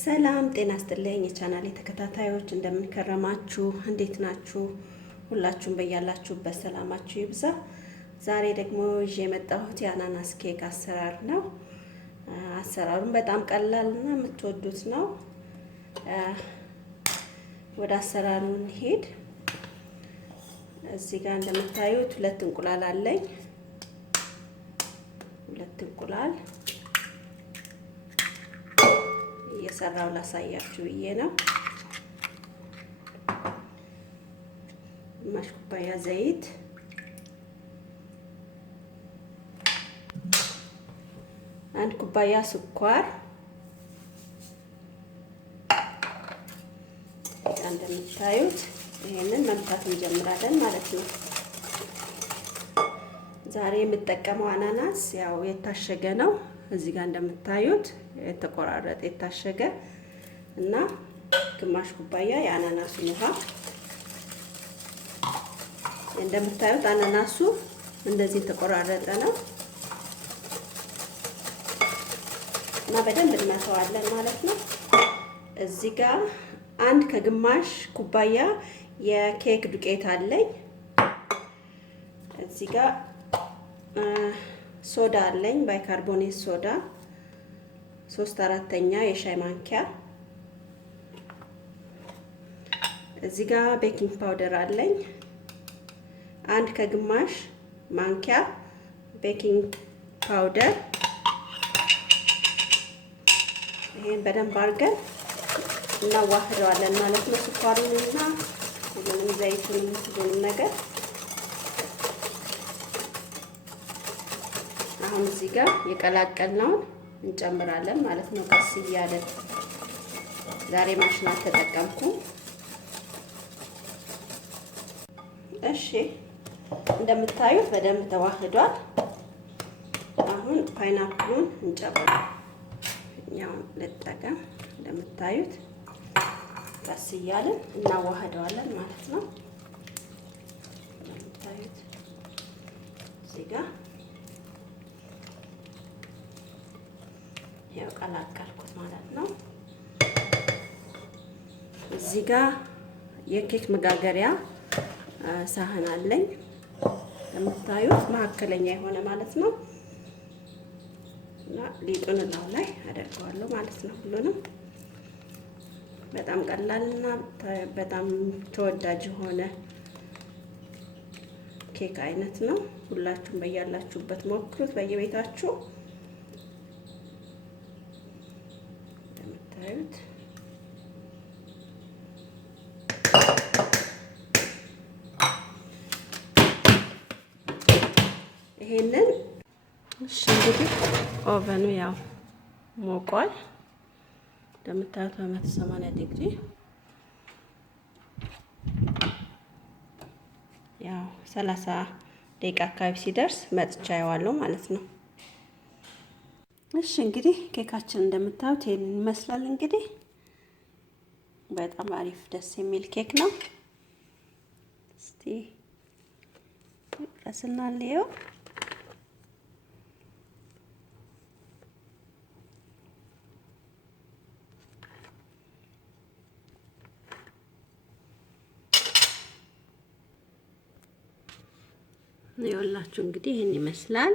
ሰላም ጤና ይስጥልኝ የቻናሌ ተከታታዮች እንደምን ከረማችሁ እንዴት ናችሁ ሁላችሁም በያላችሁበት ሰላማችሁ ይብዛ ዛሬ ደግሞ ይዤ የመጣሁት የአናናስ ኬክ አሰራር ነው አሰራሩን በጣም ቀላልና የምትወዱት ነው ወደ አሰራሩ እንሄድ እዚህ ጋር እንደምታዩት ሁለት እንቁላል አለኝ ሁለት እንቁላል የሰራው ላሳያችሁ ብዬ ነው ግማሽ ኩባያ ዘይት አንድ ኩባያ ስኳር እንደምታዩት ይሄንን መምታት እንጀምራለን ማለት ነው ዛሬ የምጠቀመው አናናስ ያው የታሸገ ነው እዚህ ጋር እንደምታዩት የተቆራረጠ የታሸገ እና ግማሽ ኩባያ የአናናሱን ውሃ እንደምታዩት አናናሱ እንደዚህ የተቆራረጠ ነው እና በደንብ እንመታዋለን ማለት ነው እዚህ ጋር አንድ ከግማሽ ኩባያ የኬክ ዱቄት አለኝ እዚህ ጋር ሶዳ አለኝ ባይካርቦኔት ሶዳ 3/4 የሻይ ማንኪያ እዚህ ጋር ቤኪንግ ፓውደር አለኝ አንድ ከግማሽ ማንኪያ ቤኪንግ ፓውደር ይሄን በደንብ አድርገን እናዋህደዋለን ማለት ነው ስኳሩንና ሁሉንም ዘይቱን ሁሉንም ነገር አሁን እዚህ ጋር የቀላቀልነው እንጨምራለን ማለት ነው ቀስ እያለን ዛሬ ማሽን አልተጠቀምኩም እሺ እንደምታዩት በደንብ ተዋህዷል አሁን ፓይናፕሉን እንጨምራለን ያው ለጠቀም እንደምታዩት ቀስ እያለን እናዋህደዋለን ማለት ነው እንደምታዩት እዚህ ጋር ያው ቀላቀልኩት ማለት ነው እዚህ ጋር የኬክ መጋገሪያ ሳህን አለኝ እንደምታዩት መካከለኛ የሆነ ማለት ነው እና ሊጡን ላው ላይ አደርገዋለሁ ማለት ነው ሁሉንም በጣም ቀላልና በጣም ተወዳጅ የሆነ ኬክ አይነት ነው ሁላችሁም በያላችሁበት ሞክሩት በየቤታችሁ እንደምታዩት ይሄንን እሺ እንግዲህ ኦቨኑ ያው ሞቋል እንደምታዩት 180 ዲግሪ ያው 30 ደቂቃ አካባቢ ሲደርስ መጥቻለሁ ማለት ነው እሺ እንግዲህ ኬካችን እንደምታዩት ይሄንን ይመስላል እንግዲህ በጣም አሪፍ ደስ የሚል ኬክ ነው እስቲ ቀስናልየው ይኸውላችሁ እንግዲህ ይሄን ይመስላል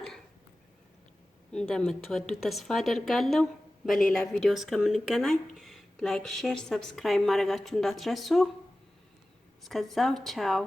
እንደምትወዱት ተስፋ አደርጋለሁ በሌላ ቪዲዮ እስከምንገናኝ ላይክ ሼር ሰብስክራይብ ማድረጋችሁ እንዳትረሱ እስከዛው ቻው